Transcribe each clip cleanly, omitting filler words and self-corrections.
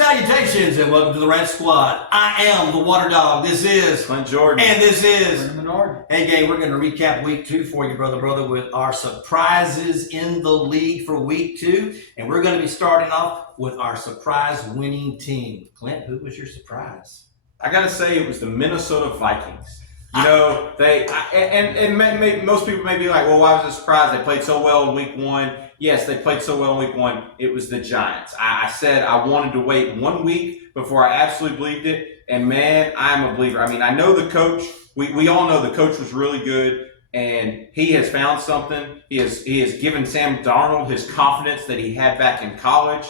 salutations and welcome to the Rant Squad. I am the Water Dog. This is Clint Jordan. And this is Hey gang, we're going to recap week 2 for you, brother, with our surprises in the league for week 2. And we're going to be starting off with our surprise winning team. Clint, who was your surprise? I got to say it was the Minnesota Vikings. You know, most people may be like, well, why was it a surprise? They played so well in week 1. Yes, they played so well in week 1. It was the Giants. I said I wanted to wait 1 week before I absolutely believed it. And man, I'm a believer. I mean, I know the coach. We all know the coach was really good, and he has found something. He has given Sam Darnold his confidence that he had back in college.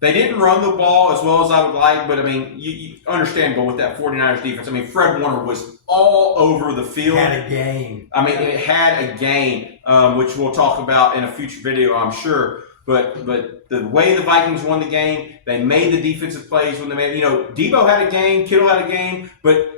They didn't run the ball as well as I would like, but I mean, you understandable with that 49ers defense. I mean, Fred Warner was all over the field. Had a game. I mean, it had a game, which we'll talk about in a future video, I'm sure. But the way the Vikings won the game, they made the defensive plays when they made. You know, Debo had a game, Kittle had a game, but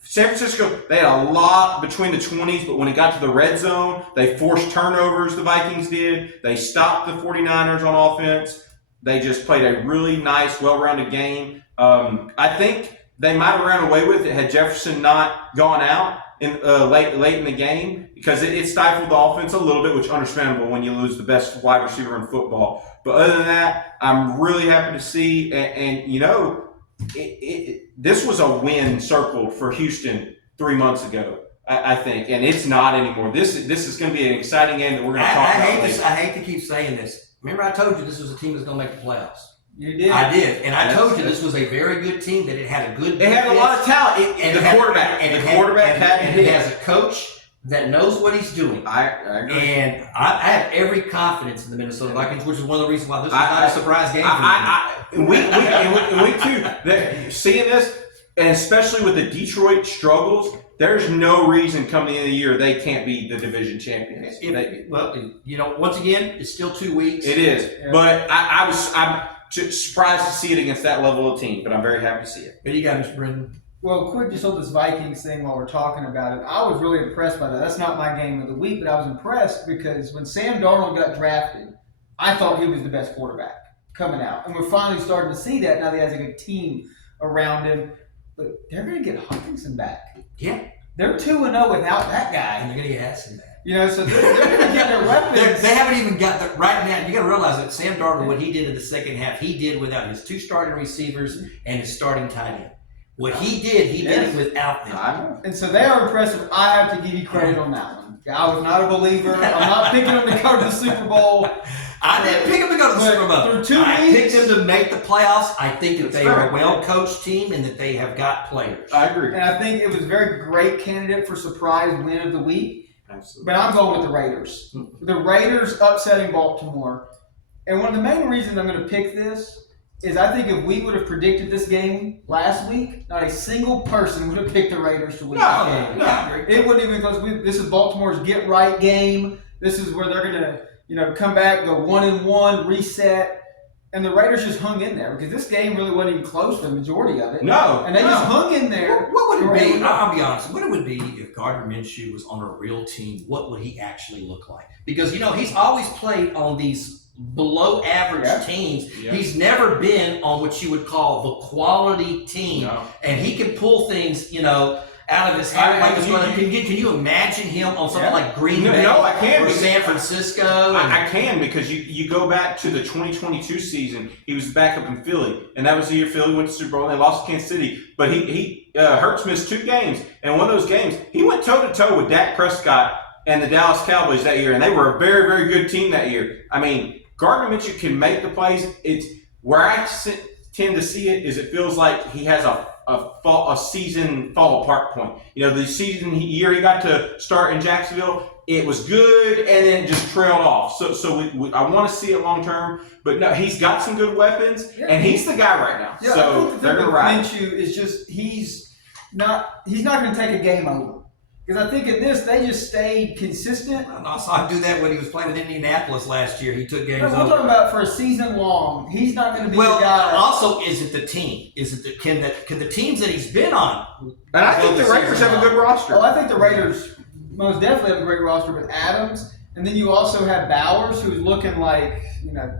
San Francisco, they had a lot between the 20s, but when it got to the red zone, they forced turnovers, the Vikings did. They stopped the 49ers on offense. They just played a really nice, well-rounded game. I think they might have ran away with it had Jefferson not gone out in late in the game, because it stifled the offense a little bit, which is understandable when you lose the best wide receiver in football. But other than that, I'm really happy to see. And you know, this was a win circled for Houston 3 months ago, I think, and it's not anymore. This is going to be an exciting game that we're going to talk about. I hate to keep saying this. Remember, I told you this was a team that's going to make the playoffs. You did. I did, and I told you this was a very good team. That it had a good. It had a lot of talent. The quarterback has a coach that knows what he's doing. I agree. And I have every confidence in the Minnesota Vikings, which is one of the reasons why this was not a surprise game for me. We too. Seeing this, and especially with the Detroit struggles, there's no reason coming into the year they can't be the division champions. Well, you know, once again, it's still 2 weeks. It is, yeah. But I'm surprised to see it against that level of team. But I'm very happy to see it. What do you got, Mr. Brendan? Well, quick, just on this Vikings thing while we're talking about it, I was really impressed by that. That's not my game of the week, but I was impressed because when Sam Darnold got drafted, I thought he was the best quarterback coming out, and we're finally starting to see that now that he has a good team around him. But they're going to get Hawkinson back. Yeah. They're 2-0 without that guy. And they're going to get Addison back. You know, so they're going to get their weapons. They haven't even got the right now. You got to realize that Sam Darnold, what he did in the second half, he did without his 2 starting receivers and his starting tight end. What he did it without them. And so they are impressive. I have to give you credit on that one. I was not a believer. I'm not picking them to go to the Super Bowl. I didn't pick them to go to the Super Bowl. Through 2 weeks, I picked them to make the playoffs. I think that they are a well-coached team and that they have got players. I agree. And I think it was a very great candidate for surprise win of the week. Absolutely. But I'm going with the Raiders. The Raiders upsetting Baltimore. And one of the main reasons I'm going to pick this is I think if we would have predicted this game last week, not a single person would have picked the Raiders to win this game. No. It wouldn't even because this is Baltimore's get-right game. This is where they're going to come back, go 1-1, reset. And the Raiders just hung in there because this game really wasn't even close for the majority of it. No. And they just hung in there. What would it be? I'll be honest. What it would be if Gardner Minshew was on a real team, what would he actually look like? Because, you know, he's always played on these below average teams. Yeah. He's never been on what you would call the quality team. No. And he can pull things, you know, out of his hat. Can you imagine him on something like Green Bay? No, I can't. Or San Francisco? I can, because you go back to the 2022 season. He was back up in Philly, and that was the year Philly went to Super Bowl and they lost to Kansas City. But Hurts missed 2 games, and one of those games he went toe-to-toe with Dak Prescott and the Dallas Cowboys that year, and they were a very, very good team that year. I mean, Gardner Minshew can make the plays. It's where I tend to see it is it feels like he has a season fall apart point. You know, the year he got to start in Jacksonville, it was good and then it just trailed off. So I want to see it long term, but no, he's got some good weapons and he's the guy right now. Yeah, so they're going to ride. Minshew is just he's not going to take a game over. Because I think in this, they just stayed consistent. I saw him do that when he was playing with Indianapolis last year. He took games over. We're talking about for a season long. He's not going to be the guy. Also, is it the team? Is it can the teams that he's been on? And I think the Raiders have a good roster. Well, I think the Raiders most definitely have a great roster with Adams. And then you also have Bowers, who's looking like, you know,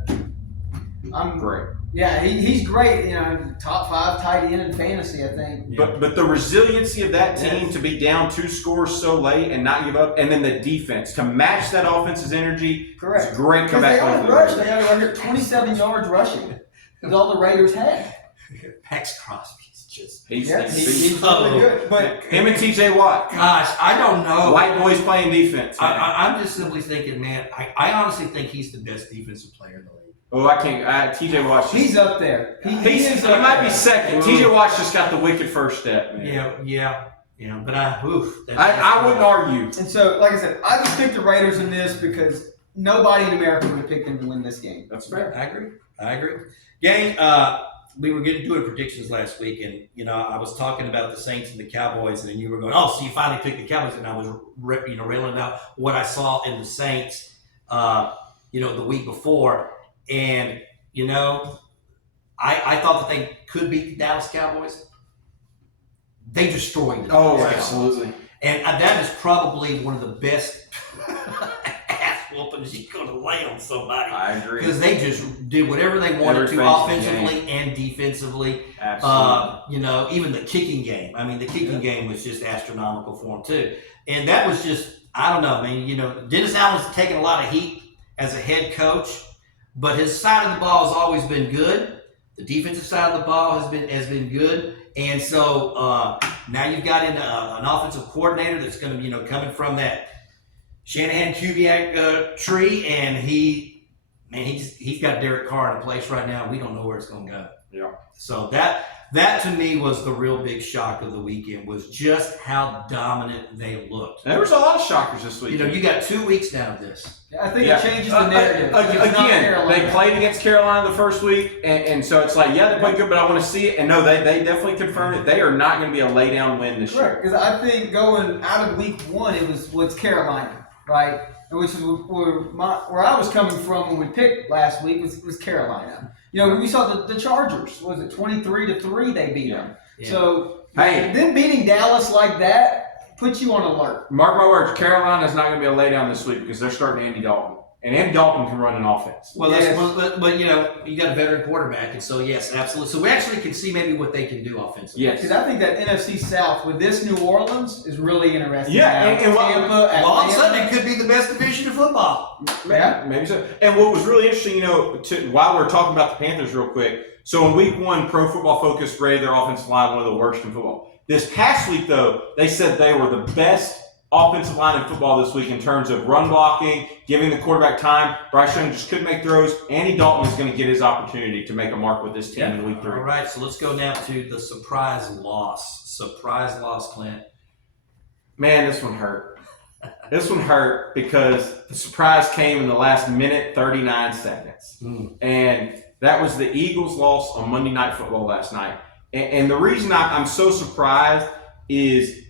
Great. Yeah, he's great. You know, top 5 tight end in fantasy, I think. But the resiliency of that team to be down 2 scores so late and not give up, and then the defense to match that offense's energy. Correct. It's a great Because comeback. they only rushed. They had under 27 yards rushing. That's all the Raiders had. Max Crosby's just. He's He's really good. But him and TJ Watt. Gosh, I don't know. White boys playing defense. I'm just simply thinking, man, I honestly think he's the best defensive player in the league. Oh, I can't. TJ Watt's he's up there. He might be second. TJ Watt's just got the wicked first step, man. Yeah. But I wouldn't argue. And so, like I said, I just picked the Raiders in this because nobody in America would have picked them to win this game. That's fair. I agree. Gang, we were doing predictions last week, and I was talking about the Saints and the Cowboys, and then you were going, "Oh, so you finally picked the Cowboys," and I was railing about what I saw in the Saints, the week before, and I thought that they could beat the Dallas Cowboys. They destroyed them. Oh, absolutely. And that is probably one of the best ass whoopings you're going to lay on somebody. I agree. Because they just did whatever they wanted to offensively and defensively. Absolutely. Even the kicking game. I mean, the kicking game was just astronomical for them, too. And that was just, I don't know, man. Dennis Allen's taken a lot of heat as a head coach, but his side of the ball has always been good. The defensive side of the ball has been good. And so now you've got an offensive coordinator that's going to, coming from that Shanahan Kubiak tree, and he's got Derek Carr in place right now. We don't know where it's going to go. Yeah. So that to me was the real big shock of the weekend, was just how dominant they looked. There was a lot of shockers this week. You got 2 weeks now of this. I think it changes the narrative. Again, they played against Carolina the first week, and so it's like, yeah, they played good, but I want to see it. And no, they definitely confirmed it. They are not going to be a lay-down win this year. Because I think going out of week 1, it was Carolina, right? Which is where I was coming from when we picked last week was Carolina. We saw the Chargers. Was it 23-3? They beat them. Yeah. So them beating Dallas like that puts you on alert. Mark my words, Carolina's not going to be a lay down this week because they're starting Andy Dalton. And Andy Dalton can run an offense. Well, but you got a veteran quarterback, and so yes, absolutely. So we actually can see maybe what they can do offensively. Yes, because I think that NFC South with this New Orleans is really interesting. Yeah, and all of a sudden it could be the best division of football. Yeah, maybe so. And what was really interesting, while we're talking about the Panthers real quick. So in week 1, Pro Football Focus rated their offensive line one of the worst in football. This past week, though, they said they were the best offensive line in football this week in terms of run blocking, giving the quarterback time. Bryce Young just couldn't make throws. Andy Dalton is going to get his opportunity to make a mark with this team in week 3. All right, so let's go now to the surprise loss. Surprise loss, Clint. Man, this one hurt. This one hurt because the surprise came in the last minute, 39 seconds. And that was the Eagles' loss on Monday Night Football last night. And the reason I'm so surprised is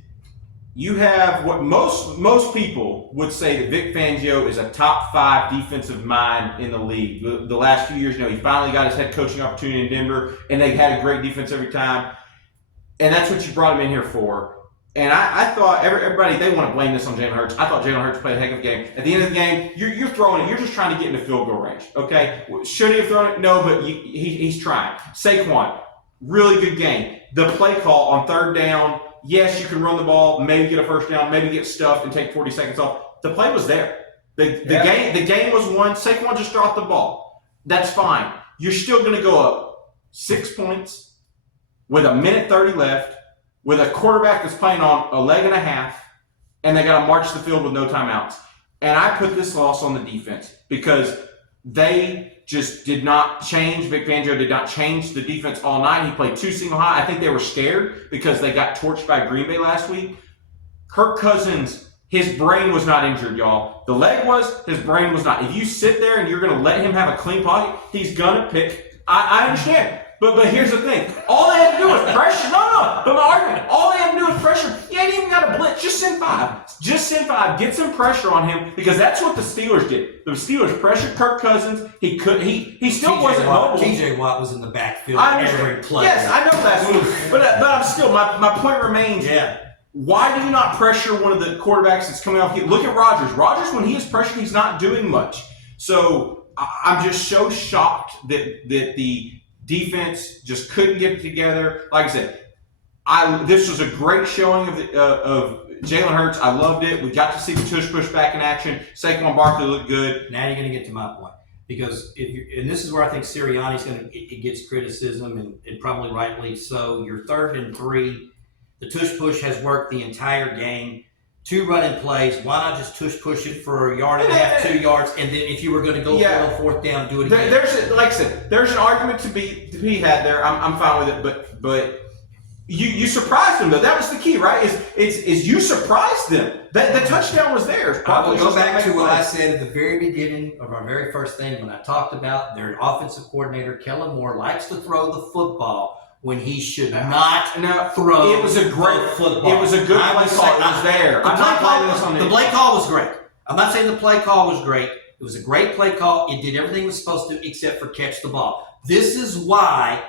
you have what most people would say that Vic Fangio is a top 5 defensive mind in the league. The last few years, he finally got his head coaching opportunity in Denver, and they had a great defense every time. And that's what you brought him in here for. And I thought everybody, they want to blame this on Jalen Hurts. I thought Jalen Hurts played a heck of a game. At the end of the game, you're throwing it. You're just trying to get into field goal range, okay? Should he have thrown it? No, but he's trying. Saquon, really good game. The play call on 3rd down, yes, you can run the ball, maybe get a first down, maybe get stuffed and take 40 seconds off. The play was there. The game was won. Saquon just dropped the ball. That's fine. You're still going to go up 6 points with a minute 30 left, with a quarterback that's playing on a leg and a half, and they got to march the field with no timeouts. And I put this loss on the defense because they just did not change. Vic Fangio did not change the defense all night. He played 2 single high. I think they were scared because they got torched by Green Bay last week. Kirk Cousins, his brain was not injured, y'all. The leg was, his brain was not. If you sit there and you're going to let him have a clean pocket, he's going to pick. I understand. But here's the thing. All they had to do was pressure. No. But my argument, all they had to do was pressure. You ain't even got to blitz. Just send 5. Just send 5. Get some pressure on him because that's what the Steelers did. The Steelers pressured Kirk Cousins. He still wasn't mobile. TJ Watt was in the backfield every play. Yes, I know that. But I'm still, my point remains. Yeah. Why do you not pressure one of the quarterbacks that's coming off? Look at Rodgers. Rodgers, when he is pressured, he's not doing much. So I'm just so shocked that the Defense just couldn't get it together. Like I said, this was a great showing of Jalen Hurts. I loved it. We got to see the tush push back in action. Saquon Barkley looked good. Now you're going to get to my point. Because and this is where I think Sirianni's it gets criticism, and probably rightly so. You're 3rd and 3. The tush push has worked the entire game. 2 running plays. Why not just tush push it for a yard and a half, 2 yards, and then if you were going to go for 4th down, do it again. Like I said, there's an argument to be had there. I'm fine with it, but you surprised them though. That was the key, right? Is you surprised them. The touchdown was theirs. I will go back to what I said at the very beginning of our very first thing when I talked about their offensive coordinator, Kellen Moore, likes to throw the football when he should not throw. It was a great football. It was a good play call. It was there. The play call was great. I'm not saying the play call was great. It was a great play call. It did everything it was supposed to except for catch the ball. This is why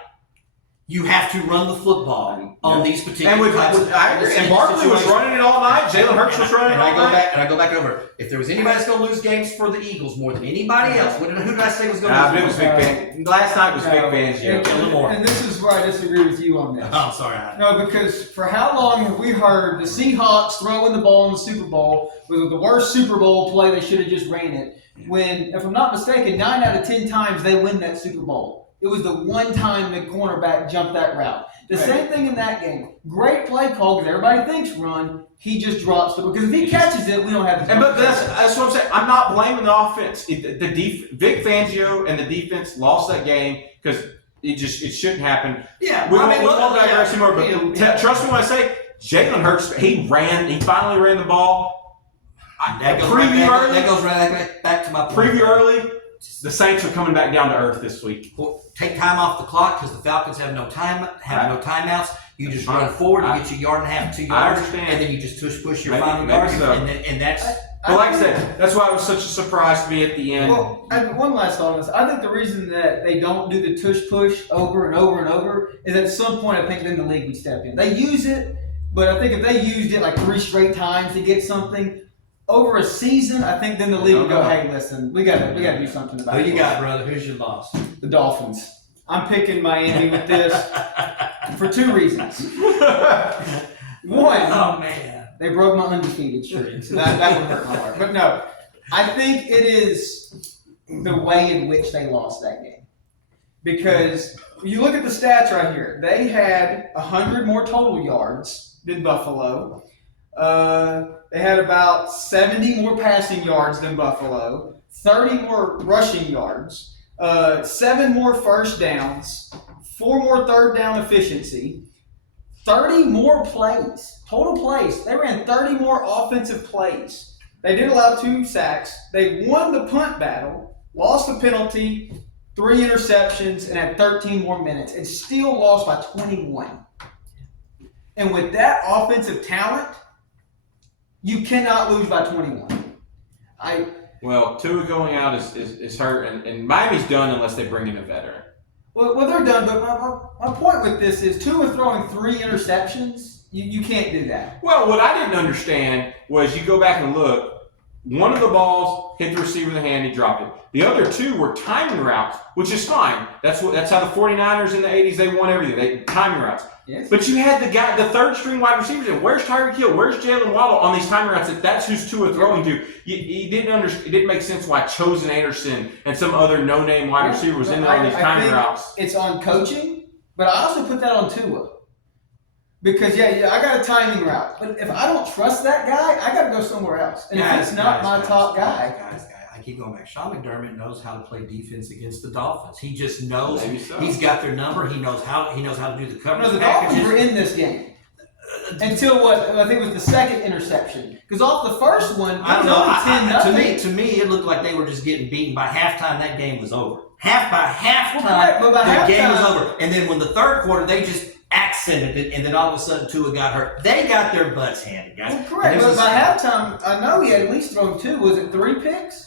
you have to run the football on these particular types of and Barkley was running it all night. Jalen Hurts was running it all night. I go back over. If there was anybody that's going to lose games for the Eagles more than anybody else, who did I say was going to lose? It was Big Ben. Last night was Big Ben's year. And this is where I disagree with you on this. Oh, I'm sorry. No, because for how long have we heard the Seahawks throwing the ball in the Super Bowl was the worst Super Bowl play? They should have just ran it. When, if I'm not mistaken, 9 out of 10 times they win that Super Bowl. It was the one time the cornerback jumped that route. The same thing in that game. Great play call because everybody thinks run. He just drops it because if he catches it, we don't have to. But that's what I'm saying. I'm not blaming the offense. Vic Fangio and the defense lost that game because it shouldn't happen. Yeah, we won't digress anymore. But trust me when I say Jalen Hurts. He finally ran the ball. That goes right back to my point. Preview early. The Saints are coming back down to earth this week. Well, take time off the clock because the Falcons have no timeouts. You just run forward, you get your 1.5 yards, 2 yards, I understand. and then you just push your final yards, and that's. But like I said, that's why it was such a surprise to me at the end. Well, and one last thought on this. I think the reason that they don't do the tush push over and over and over is at some point I think then the league would step in. They use it, but I think if they used it like 3 straight times to get something over a season, I think then the league would go, hey, listen, we gotta do something about it. Who you got, brother? Who's your loss? The Dolphins. I'm picking Miami with this for 2 reasons. One, oh man, they broke my undefeated streak, so that would hurt my heart. But no, I think it is the way in which they lost that game. Because you look at the stats right here, they had 100 more total yards than Buffalo. They had about 70 more passing yards than Buffalo, 30 more rushing yards, 7 more first downs, 4 more third down efficiency, 30 more plays, total plays. They ran 30 more offensive plays. They did allow 2 sacks. They won the punt battle, lost the penalty, 3 interceptions, and had 13 more minutes, and still lost by 21. And with that offensive talent, you cannot lose by 21. Well, Tua going out is hurt, and Miami's done unless they bring in a veteran. Well, they're done, but my point with this is Tua throwing 3 interceptions, you can't do that. Well, what I didn't understand was you go back and look, one of the balls hit the receiver in the hand, he dropped it. The other 2 were timing routes, which is fine. That's how the 49ers in the 80s, they won everything. Timing routes. Yes. But you had the third string wide receivers in. Where's Tyreek Hill? Where's Jalen Waddle on these timing routes? That's who's Tua throwing to. You didn't it didn't make sense why Chosen Anderson and some other no-name wide receiver was in there on these timing routes. It's on coaching, but I also put that on Tua. Because, I got a timing route. But if I don't trust that guy, I got to go somewhere else. And if it's not my top guy. I keep going back. Sean McDermott knows how to play defense against the Dolphins. He just knows. So. He's got their number. He knows how to do the coverage. No, the Dolphins were in this game. Until I think it was the second interception. Because off the first one, I don't know. To me, it looked like they were just getting beaten. By halftime, that game was over. By halftime, the game was over. And then when the third quarter, they just accented it, and then all of a sudden Tua got hurt. They got their butts handed, guys. Well, correct. But by halftime, I know he had at least thrown 2. Was it 3 picks?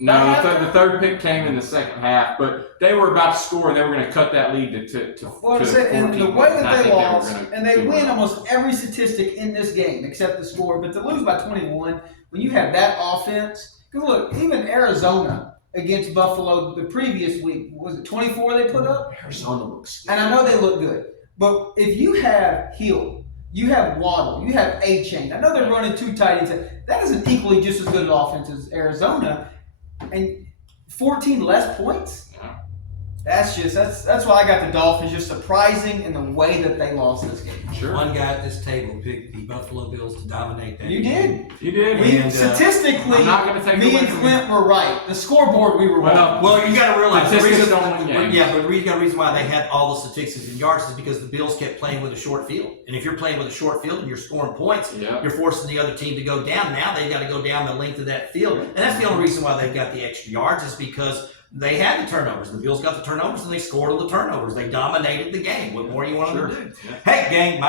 No, the third pick came in the second half, but they were about to score, and they were going to cut that lead to 14. And the way that they lost, and they win almost every statistic in this game except the score, but to lose by 21, when you have that offense, because look, even Arizona against Buffalo the previous week. Was it 24 they put up? Arizona looks And I know they look good. But if you have Hill, you have Waddle, you have A-Chain. I know they're running 2 tight ends. That is an equally just as good an offense as Arizona. And 14 less points? That's why I got the Dolphins. Just surprising in the way that they lost this game. Sure. One guy at this table picked the Buffalo Bills to dominate that You game. did. You did. And, Statistically, I'm not gonna take me away and from Clint were right. The scoreboard, we were wrong. Well, you got to realize the Statistics reason, don't win games. yeah, but the reason why they had all the statistics in yards is because the Bills kept playing with a short field. And if you're playing with a short field and you're scoring points, Yeah. you're forcing the other team to go down. Now they've got to go down the length of that field, and that's the only reason why they've got the extra yards is because they had the turnovers. The Bills got the turnovers, and they scored all the turnovers. They dominated the game. What more do you want them to do? Yeah. Hey, gang,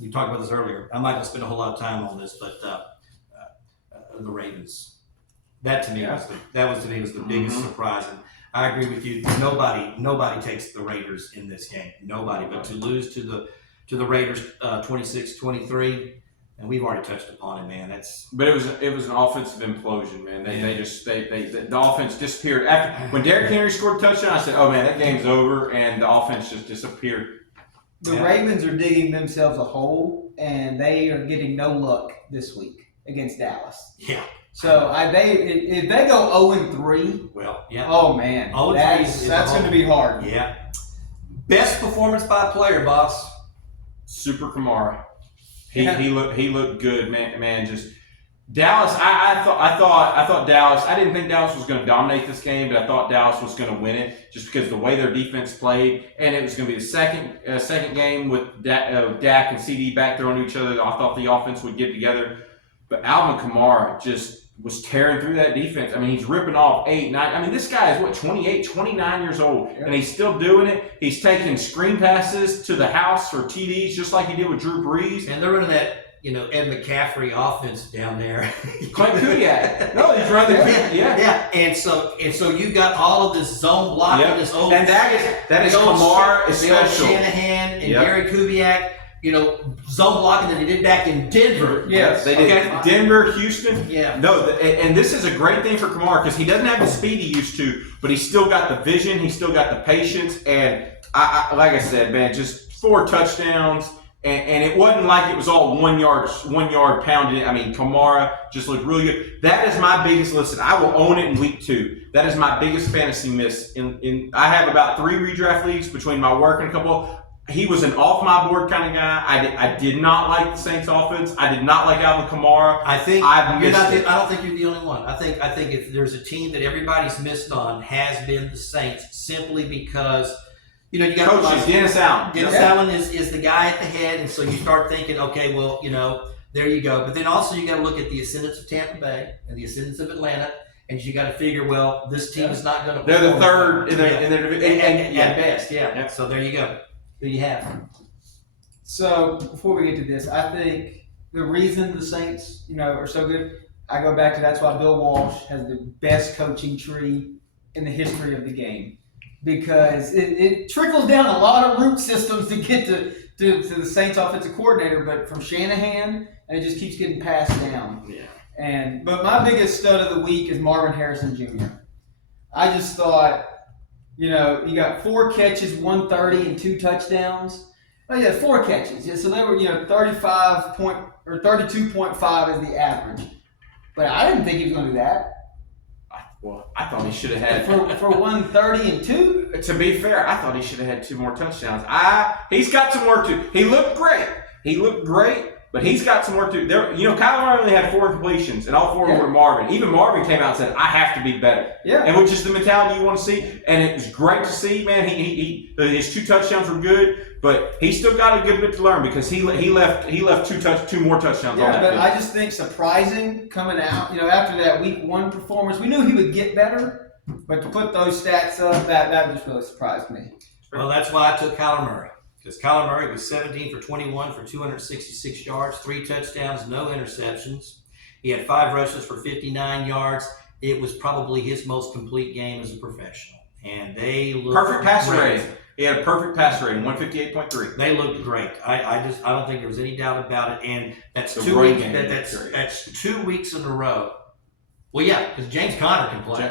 we talked about this earlier. I'm not going to spend a whole lot of time on this, but the Ravens. That to me was the biggest surprise. And I agree with you. Nobody takes the Raiders in this game. Nobody. But to lose to the Raiders 26-23. And we've already touched upon it, man. But it was an offensive implosion, man. The offense disappeared after when Derrick Henry scored a touchdown. I said, "Oh man, that game's over," and the offense just disappeared. The Ravens are digging themselves a hole, and they are getting no luck this week against Dallas. Yeah. So if they go 0-3, Well, yeah. oh man, 0-3 that's going to be hard. Yeah. Best performance by a player, boss. Super Kamara. He looked good, man. Just Dallas. I thought Dallas. I didn't think Dallas was going to dominate this game, but I thought Dallas was going to win it just because the way their defense played, and it was going to be the second game with Dak and CD back there on each other. I thought the offense would get together, but Alvin Kamara just was tearing through that defense. I mean, he's ripping off 8, 9. I mean, this guy is 28, 29 years old, and he's still doing it. He's taking screen passes to the house for TDs just like he did with Drew Brees. And they're running that, Ed McCaffrey offense down there. Clint Kubiak. No, he's running the Yeah. And so you got all of this zone blocking, this old and that is Kamara is the old special. Shanahan and Gary Kubiak. Zone blocking that they did back in Denver. Yes, they did. Denver, Houston. Yeah. No, and this is a great thing for Kamara because he doesn't have the speed he used to, but he's still got the vision. He's still got the patience. And I like I said, man, just 4 touchdowns. And it wasn't like it was all 1 yard pounded. I mean, Kamara just looked really good. That is my biggest. Listen, I will own it in week 2. That is my biggest fantasy miss. I have about 3 redraft leagues between my work and a couple. He was an off my board kind of guy. I did not like the Saints offense. I did not like Alvin Kamara. I think I've missed it. I don't think you're the only one. I think if there's a team that everybody's missed on has been the Saints simply because you got coaches. Dennis Allen. Dennis Allen is the guy at the head, and so you start thinking, okay, well, there you go. But then also you got to look at the ascendance of Tampa Bay and the ascendance of Atlanta, and you got to figure, well, this team is not going to. They're the third in their division, at best, yeah. So there you go. Who you have? So before we get to this, I think the reason the Saints, are so good, I go back to that's why Bill Walsh has the best coaching tree in the history of the game, because it trickles down a lot of root systems to get to the Saints offensive coordinator, but from Shanahan, and it just keeps getting passed down. Yeah. But my biggest stud of the week is Marvin Harrison Jr. I just thought, he got 4 catches, 130, and 2 touchdowns. Oh yeah, 4 catches. Yeah, so they were 32.5 is the average. But I didn't think he was going to do that. Well, I thought he should have had for 130 and 2. To be fair, I thought he should have had 2 more touchdowns. He's got some work to. He looked great. But he's got some work to do. Kyler Murray only had 4 completions, and all 4 were Marvin. Even Marvin came out and said, I have to be better. Yeah. And which is the mentality you want to see. And it was great to see, man. His 2 touchdowns were good, but he's still got a good bit to learn because he left 2 more touchdowns on that but field. I just think surprising coming out, after that week 1 performance, we knew he would get better, but to put those stats up, that just really surprised me. Well, that's why I took Kyler Murray. Because Kyler Murray was 17 for 21 for 266 yards, 3 touchdowns, no interceptions. He had 5 rushes for 59 yards. It was probably his most complete game as a professional. And they looked perfect passer great. rating. He had a perfect passer rating, 158.3. They looked great. I don't think there was any doubt about it. And that's The 2 running weeks. game That's 2 weeks in a row Well, yeah, because James Conner can play.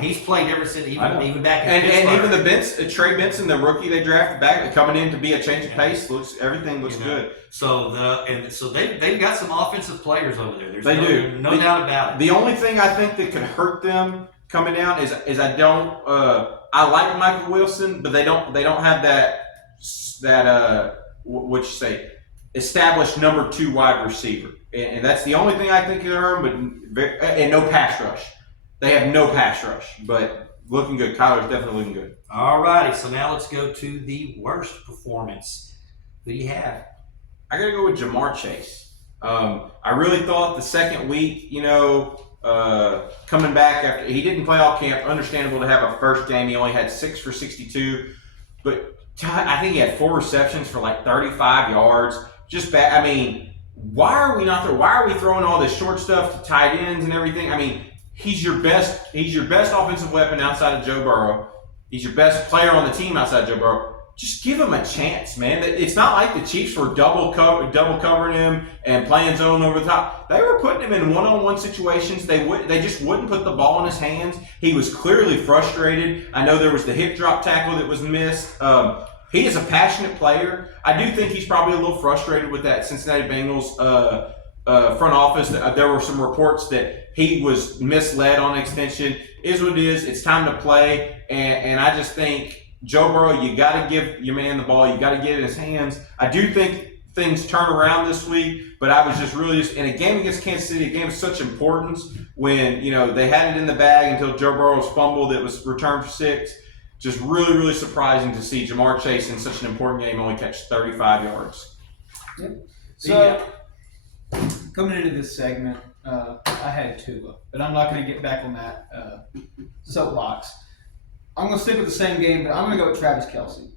He's played ever since, even back in Pittsburgh. And even Trey Benson, the rookie they drafted back, coming in to be a change of pace, everything looks good. So they've got some offensive players over there. There's no doubt about it. The only thing I think that could hurt them coming out is I don't I like Michael Wilson, but they don't have that what you say, established number 2 wide receiver. And that's the only thing I think of them, and no pass rush. They have no pass rush, but looking good. Kyler's definitely looking good. All righty, so now let's go to the worst performance. Who do you have? I got to go with Jamar Chase. I really thought the second week, coming back after he didn't play all camp, understandable to have a first game. He only had 6 for 62, but I think he had 4 receptions for like 35 yards. Just bad. I mean, why are we not there? Why are we throwing all this short stuff to tight ends and everything? I mean, he's your best offensive weapon outside of Joe Burrow. He's your best player on the team outside of Joe Burrow. Just give him a chance, man. It's not like the Chiefs were double covering him and playing zone over the top. They were putting him in one-on-one situations. They just wouldn't put the ball in his hands. He was clearly frustrated. I know there was the hip drop tackle that was missed. He is a passionate player. I do think he's probably a little frustrated with that Cincinnati Bengals front office. There were some reports that he was misled on extension. Is what it is. It's time to play. And I just think, Joe Burrow, you got to give your man the ball. You got to get it in his hands. I do think things turn around this week, but I was just really in a game against Kansas City, a game of such importance when, they had it in the bag until Joe Burrow's fumble that was returned for 6. Just really, really surprising to see Jamar Chase in such an important game only catch 35 yards. Yep. So, coming into this segment, I had Tua, but I'm not going to get back on that soapbox. I'm going to stick with the same game, but I'm going to go with Travis Kelce.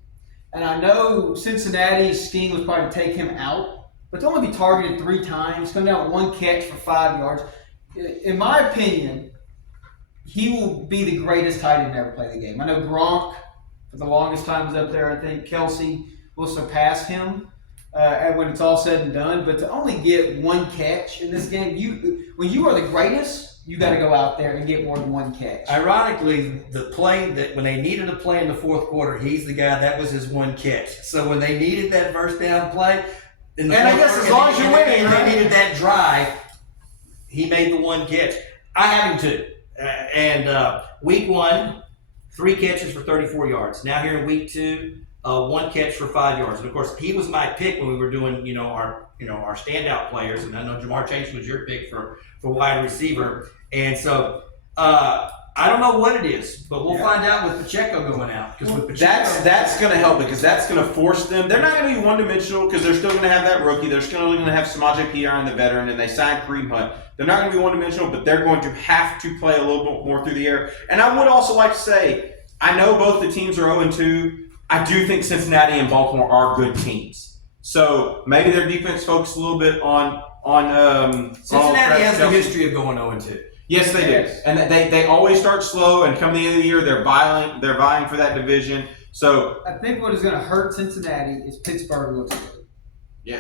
And I know Cincinnati's scheme was probably to take him out, but to only be targeted 3 times, come down with 1 catch for 5 yards. In my opinion, he will be the greatest tight end to ever play the game. I know Gronk, for the longest time, was up there. I think Kelce will surpass him when it's all said and done. But to only get 1 catch in this game, when you are the greatest, you got to go out there and get more than 1 catch. Ironically, the play that when they needed a play in the fourth quarter, he's the guy that was his 1 catch. So when they needed that first down play, and I guess as long as you're winning, they needed that drive, he made the 1 catch. I have him too. Week 1, 3 catches for 34 yards. Now here in week 2, 1 catch for 5 yards. And of course, he was my pick when we were doing, our standout players. And I know Jamar Chase was your pick for wide receiver. And so I don't know what it is, but we'll find out with Pacheco going out. Because with Pacheco, that's going to help because that's going to force them. They're not going to be one-dimensional because they're still going to have that rookie. They're still going to have Samaje Perine, the veteran, and they signed Kareem Hunt. They're not going to be one-dimensional, but they're going to have to play a little bit more through the air. And I would also like to say, I know both the teams are 0-2. I do think Cincinnati and Baltimore are good teams. So maybe their defense focused a little bit on Cincinnati has a history of going 0-2. Yes, they do. And they always start slow, and come the end of the year, they're vying for that division. So I think what is going to hurt Cincinnati is Pittsburgh looks good. Yeah,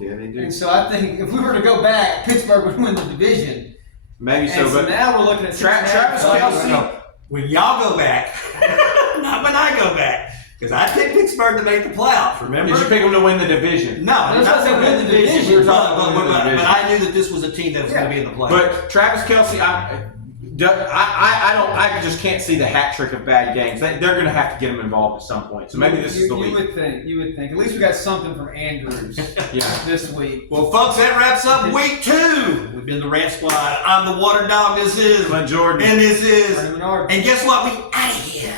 they do. And so I think if we were to go back, Pittsburgh would win the division. Maybe so, but now we're looking at Travis Kelce. When y'all go back, not when I go back. Because I picked Pittsburgh to make the playoffs, remember? Did you pick them to win the division? No, I didn't say win the division. We were talking about but I knew that this was a team that was going to be in the playoffs. But Travis Kelce, I just can't see the hat trick of bad games. They're going to have to get him involved at some point. So maybe this is the week. You would think. At least we got something from Andrews this week. Well, folks, that wraps up week 2. We've been the Rant Squad. I'm the Water Dog. This is Clint Jordan. And this is. And guess what? We out of here.